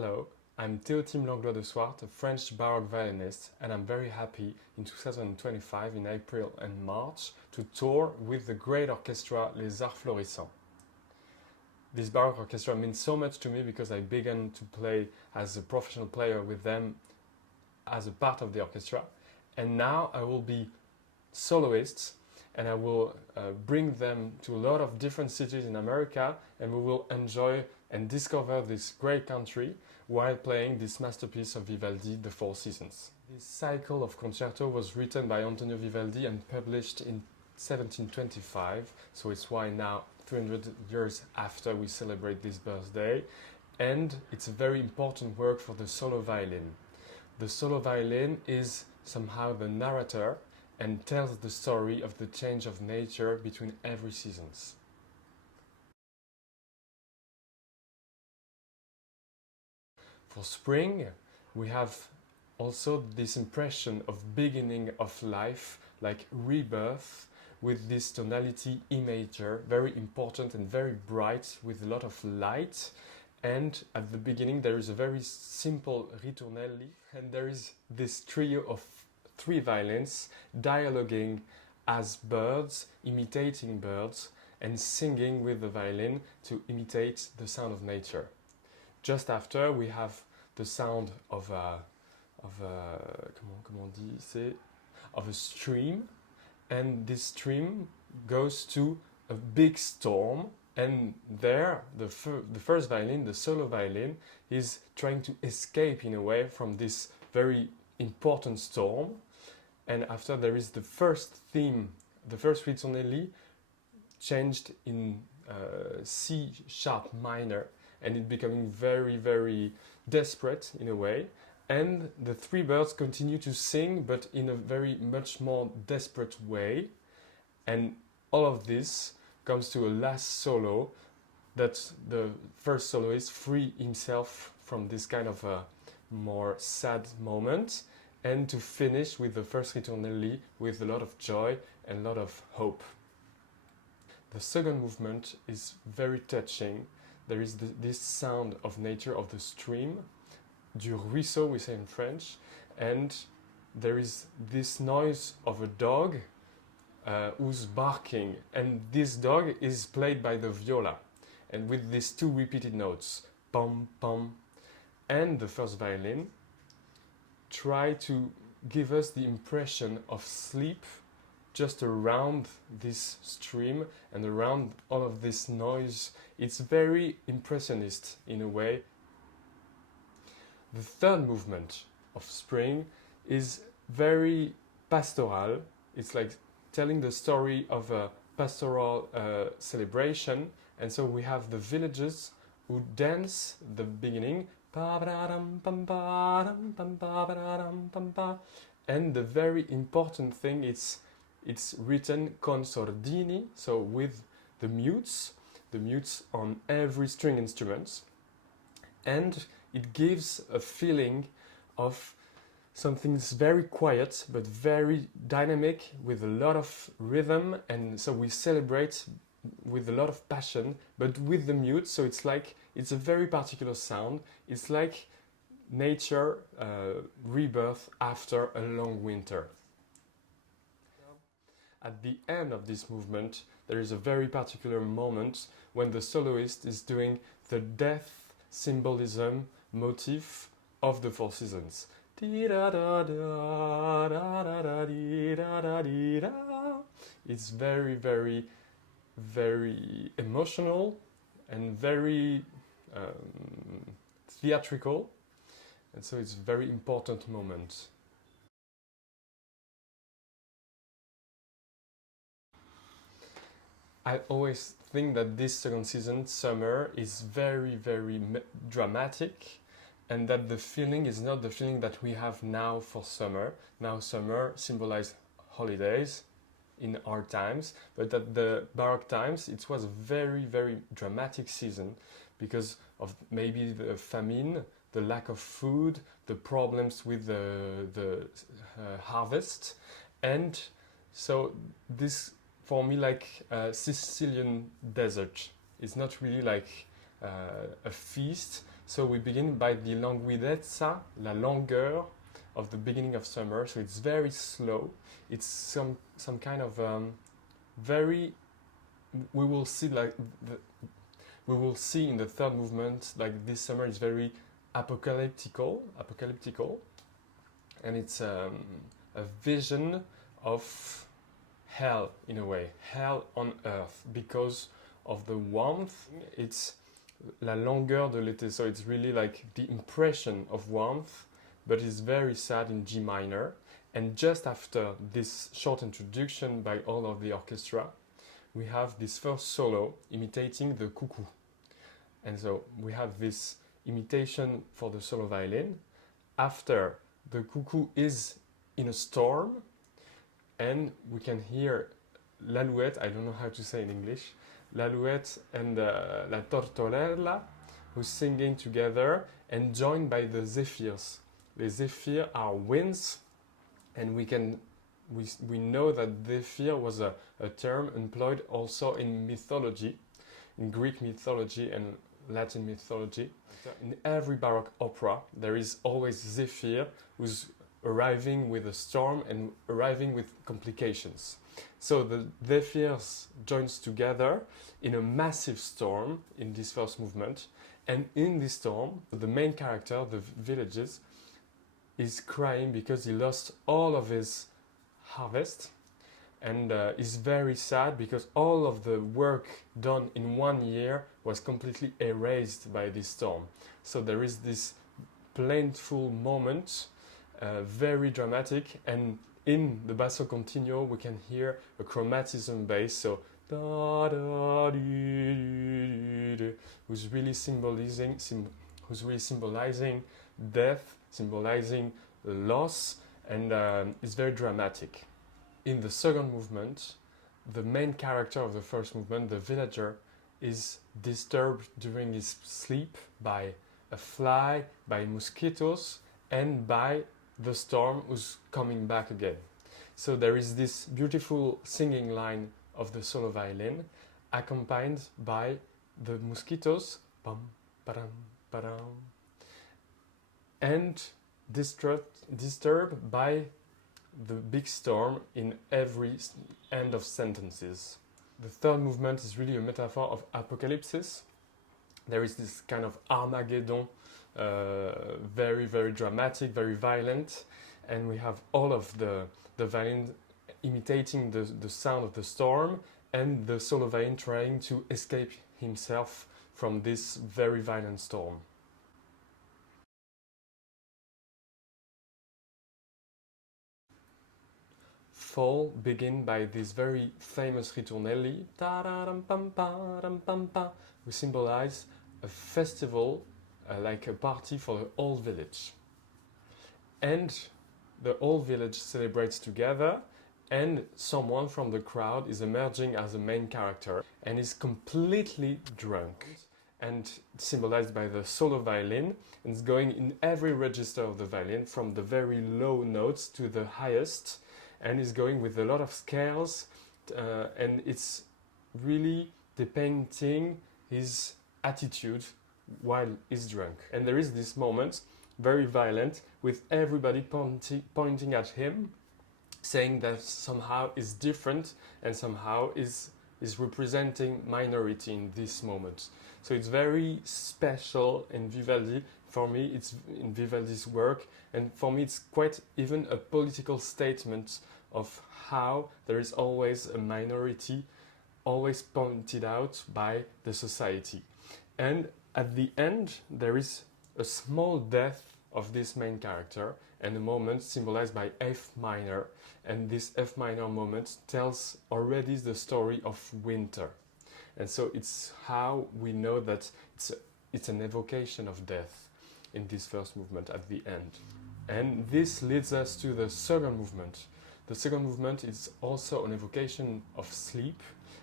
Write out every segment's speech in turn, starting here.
Hello, I'm Théotime Langlois de Swarte, a French Baroque violinist, and I'm very happy in 2025, in April and March, to tour with the great orchestra Les Arts Florissants. This Baroque orchestra means so much to me because I began to play as a professional player with them as a part of the orchestra, and now I will be soloists and I will bring them to a lot of different cities in America, and we will enjoy and discover this great country while playing this masterpiece of Vivaldi, The Four Seasons. This cycle of concerto was written by Antonio Vivaldi and published in 1725, so it's why now 300 years after we celebrate this birthday, and it's a very important work for the solo violin. The solo violin is somehow the narrator and tells the story of the change of nature between every seasons. For spring, we have also this impression of beginning of life, like rebirth, with this tonality E major, very important and very bright, with a lot of light. And at the beginning there is a very simple ritornelli, and there is this trio of three violins dialoguing as birds, imitating birds, and singing with the violin to imitate the sound of nature. Just after, we have the sound of a stream, and this stream goes to a big storm, and there the first violin, the solo violin, is trying to escape in a way from this very important storm. And after, there is the first theme, the first ritornelli, changed in C sharp minor, and it becoming very, very desperate in a way. And the three birds continue to sing, but in a very much more desperate way. And all of this comes to a last solo that the first soloist free himself from this kind of a more sad moment, and to finish with the first ritornelli with a lot of joy and a lot of hope. The second movement is very touching. There is this sound of nature, of the stream, du ruisseau we say in French, and there is this noise of a dog who's barking, and this dog is played by the viola, and with these two repeated notes, pom pom, and the first violin try to give us the impression of sleep just around this stream and around all of this noise. It's very impressionist in a way. The third movement of spring is very pastoral. It's like telling the story of a pastoral celebration, and so we have the villagers who dance the beginning, and the very important thing, it's written con sordini, so with the mutes on every string instrument, and it gives a feeling of something that's very quiet but very dynamic with a lot of rhythm, and so we celebrate with a lot of passion, but with the mute, so it's like it's a very particular sound. It's like nature rebirth after a long winter. At the end of this movement, there is a very particular moment when the soloist is doing the death symbolism motif of the Four Seasons. It's very, very, very emotional and very theatrical, and so it's a very important moment. I always think that this second season, summer, is very, very dramatic, and that the feeling is not the feeling that we have now for summer. Now summer symbolizes holidays in our times, but at the Baroque times it was a very, very dramatic season because of maybe the famine, the lack of food, the problems with the harvest, and so this for me like a Sicilian desert. It's not really like a feast, So we begin by the languidezza, la langueur of the beginning of summer. So it's very slow. It's some kind of very. We will see we will see in the third movement like this summer is very apocalyptical, and it's a vision of hell in a way, hell on earth because of the warmth. It's la longueur de l'été, so it's really like the impression of warmth, but it's very sad in G minor. And just after this short introduction by all of the orchestra, we have this first solo imitating the cuckoo. And so we have this imitation for the solo violin. After, the cuckoo is in a storm, and we can hear l'alouette, I don't know how to say in English, l'alouette and la tortorella, who's singing together and joined by the zephyrs. The zephyrs are winds, and we know that zephyr was a term employed also in mythology, in Greek mythology and Latin mythology. In every Baroque opera, there is always zephyr who's arriving with a storm and arriving with complications. So the zephyrs joins together in a massive storm in this first movement, and in this storm, the main character, the villages, is crying because he lost all of his harvest, and is very sad because all of the work done in 1 year was completely erased by this storm. So there is this plaintive moment, very dramatic, and in the basso continuo we can hear a chromatism bass, so da da dee, dee, who's really symbolizing death, symbolizing loss, and it's very dramatic. In the second movement, the main character of the first movement, the villager, is disturbed during his sleep by a fly, by mosquitoes, and by the storm who's coming back again. So there is this beautiful singing line of the solo violin, accompanied by the mosquitoes, bum, ba-dum, ba-dum, and disturbed by the big storm in every end of sentences. The third movement is really a metaphor of apocalypse. There is this kind of Armageddon, very, very dramatic, very violent, and we have all of the violin imitating the sound of the storm, and the solo violin trying to escape himself from this very violent storm. Fall begin by this very famous ritornelli, who symbolize a festival, like a party for the whole village. And the whole village celebrates together, and someone from the crowd is emerging as a main character and is completely drunk, and symbolized by the solo violin, and it's going in every register of the violin, from the very low notes to the highest, and is going with a lot of scales, and it's really depicting his attitude while he's drunk. And there is this moment, very violent, with everybody pointing at him, saying that somehow is different and somehow is representing minority in this moment. So it's very special in Vivaldi. For me, it's in Vivaldi's work, and for me it's quite even a political statement of how there is always a minority, always pointed out by the society. And at the end, there is a small death of this main character, and a moment symbolized by F minor, and this F minor moment tells already the story of winter. And so it's how we know that it's an evocation of death in this first movement at the end. And this leads us to the second movement. The second movement is also an evocation of sleep,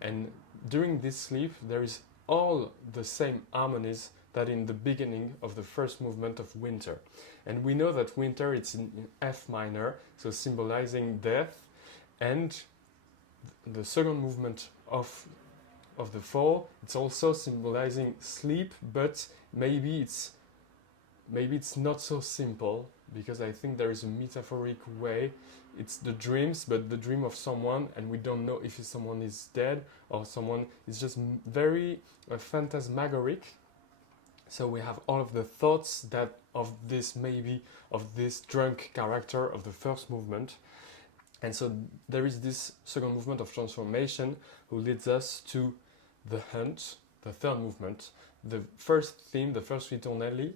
and during this sleep there is all the same harmonies that in the beginning of the first movement of winter. And we know that winter it's in F minor, so symbolizing death, and the second movement of the fall, it's also symbolizing sleep, but maybe it's maybe it's not so simple, because I think there is a metaphoric way. It's the dreams, but the dream of someone, and we don't know if someone is dead or someone is just very phantasmagoric. So we have all of the thoughts that of this, maybe of this drunk character of the first movement. And so there is this second movement of transformation who leads us to the hunt, the third movement. The first theme, the first ritornelli,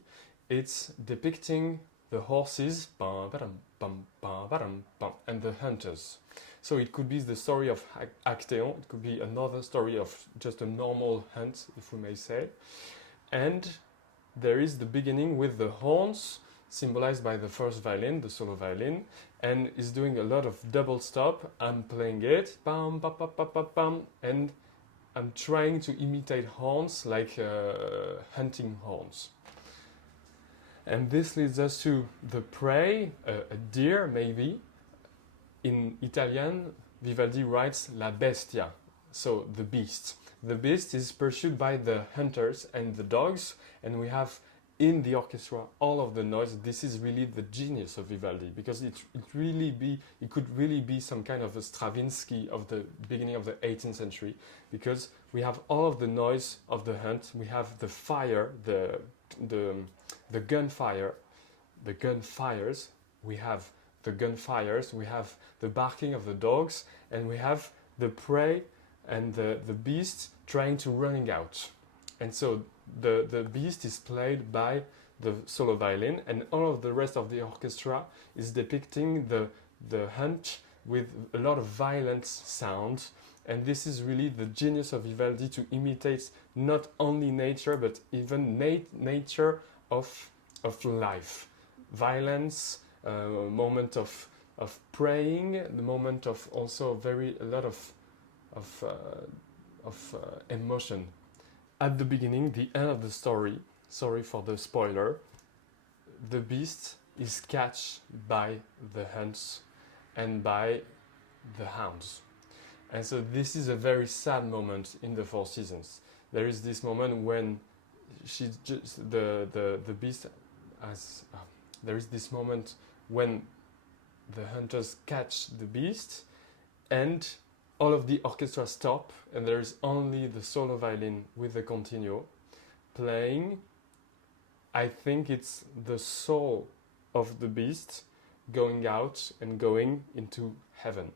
it's depicting the horses and the hunters. So it could be the story of Actéon, it could be another story of just a normal hunt, if we may say. And there is the beginning with the horns, symbolized by the first violin, the solo violin, and is doing a lot of double stop. I'm playing it, bam, bam, bam, bam, bam, bam, and I'm trying to imitate horns, like hunting horns. And this leads us to the prey, a deer maybe. In Italian, Vivaldi writes la bestia, so the beast. The beast is pursued by the hunters and the dogs, and we have in the orchestra all of the noise. This is really the genius of Vivaldi, because it could really be some kind of a Stravinsky of the beginning of the 18th century, because we have all of the noise of the hunt. We have the fire, the gunfire, the gunfires. We have the gunfires. We have the barking of the dogs, and we have the prey and the beast trying to running out. And so the beast is played by the solo violin, and all of the rest of the orchestra is depicting the hunt with a lot of violent sound. And this is really the genius of Vivaldi, to imitate not only nature, but even nature of life. Violence, moment of praying, the moment of also a lot of emotion. At the beginning, the end of the story, sorry for the spoiler, the beast is catched by the hunts and by the hounds. And so this is a very sad moment in the Four Seasons. There is this moment when the beast has... there is this moment when the hunters catch the beast, and all of the orchestra stop, and there is only the solo violin with the continuo playing. I think it's the soul of the beast going out and going into heaven.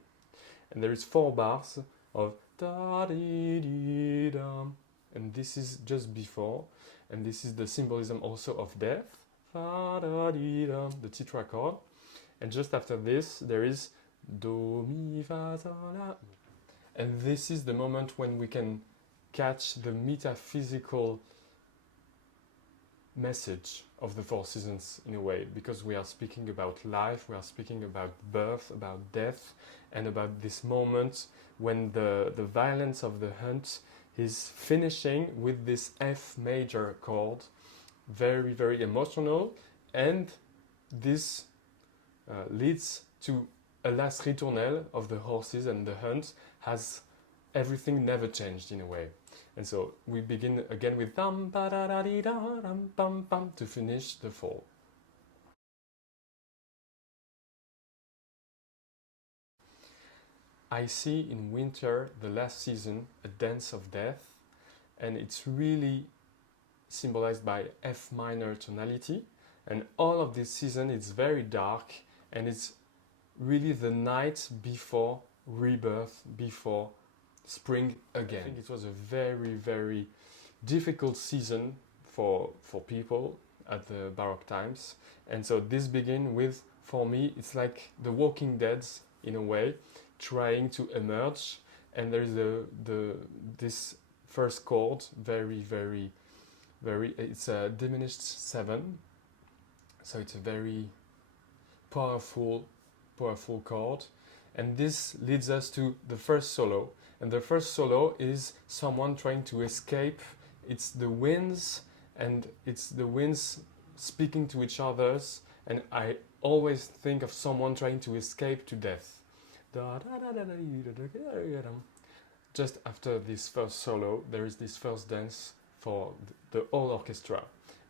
And there is 4 bars of da-dee-dee-da, and this is just before, and this is the symbolism also of death, fa-da-dee-da, the tetrachord. And just after this there is do, mi, fa, sol, la. And this is the moment when we can catch the metaphysical message of the Four Seasons in a way, because we are speaking about life, we are speaking about birth, about death, and about this moment when the violence of the hunt is finishing with this F major chord, very, very emotional, and this leads to a last ritournelle of the horses and the hunt, has everything never changed in a way. And so we begin again with dum ba da da dee da dum bum bum to finish the fall. I see in winter, the last season, a dance of death, and it's really symbolized by F minor tonality, and all of this season it's very dark, and it's really the night before rebirth, before spring again. I think it was a very, very difficult season for people at the Baroque times. And so this begins with, for me, it's like the Walking Dead in a way, trying to emerge. And there's this first chord, very, very, very, it's a diminished 7. So it's a very powerful chord. And this leads us to the first solo. And the first solo is someone trying to escape. It's the winds, and it's the winds speaking to each other. And I always think of someone trying to escape to death. Just after this first solo, there is this first dance for the whole orchestra.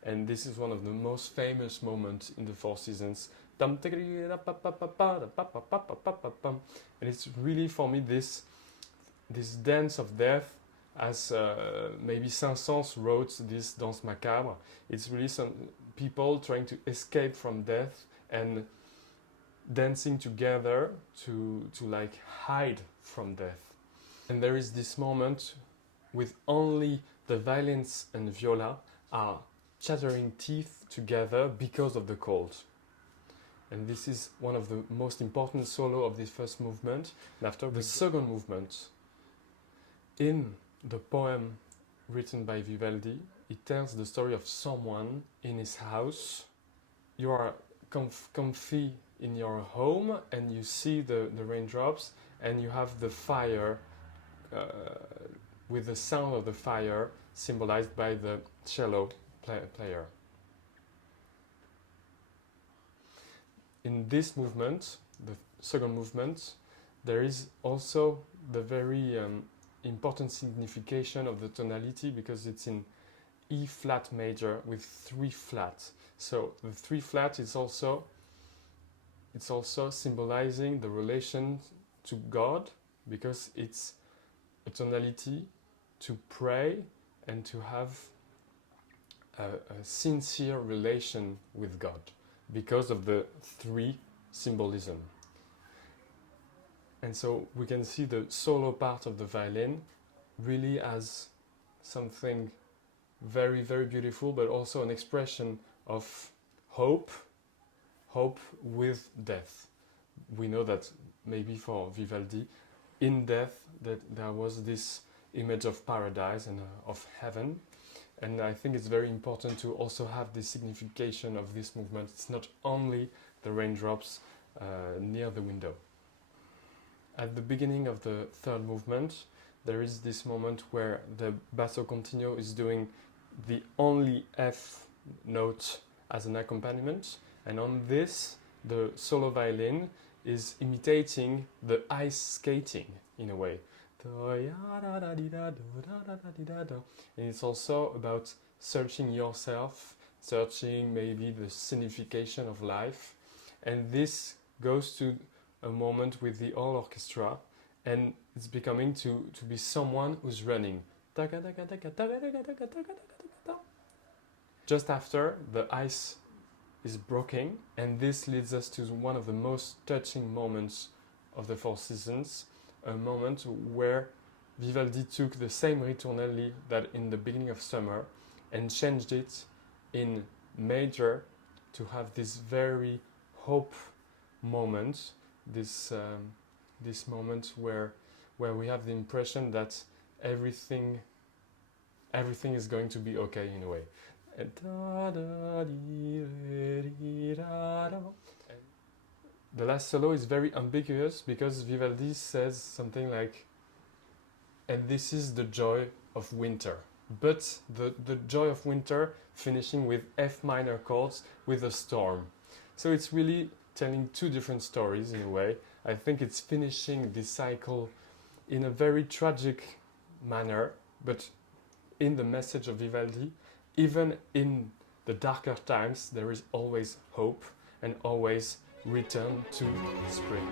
and this is one of the most famous moments in the Four Seasons. And it's really, for me, this dance of death, as maybe Saint-Saëns wrote this Danse Macabre. It's really some people trying to escape from death and dancing together to like hide from death. And there is this moment with only the violins and viola are chattering teeth together because of the cold. And this is one of the most important solo of this first movement. And after the second movement, in the poem written by Vivaldi, it tells the story of someone in his house. You are comfy in your home and you see the raindrops, and you have the fire with the sound of the fire symbolized by the cello player. In this movement, the second movement, there is also the very important signification of the tonality, because it's in E flat major with 3 flat. So the 3 flat is also symbolizing the relation to God, because it's a tonality to pray and to have a sincere relation with God, because of the 3 symbolism. And so we can see the solo part of the violin really as something very, very beautiful, but also an expression of hope with death. We know that maybe for Vivaldi, in death, that there was this image of paradise and of heaven. And I think it's very important to also have the signification of this movement. It's not only the raindrops near the window. At the beginning of the third movement, there is this moment where the basso continuo is doing the only F note as an accompaniment, and on this, the solo violin is imitating the ice skating in a way. And it's also about searching yourself, searching maybe the signification of life. And this goes to a moment with the whole orchestra, and it's becoming to be someone who's running. Just after, the ice is broken, and this leads us to one of the most touching moments of the Four Seasons, a moment where Vivaldi took the same ritornelli that in the beginning of summer and changed it in major to have this very hope moment, this moment where we have the impression that everything is going to be okay in a way. The last solo is very ambiguous, because Vivaldi says something like, and this is the joy of winter. But the joy of winter finishing with F minor chords with a storm. So it's really telling 2 different stories in a way. I think it's finishing this cycle in a very tragic manner, but in the message of Vivaldi, even in the darker times, there is always hope and always return to spring.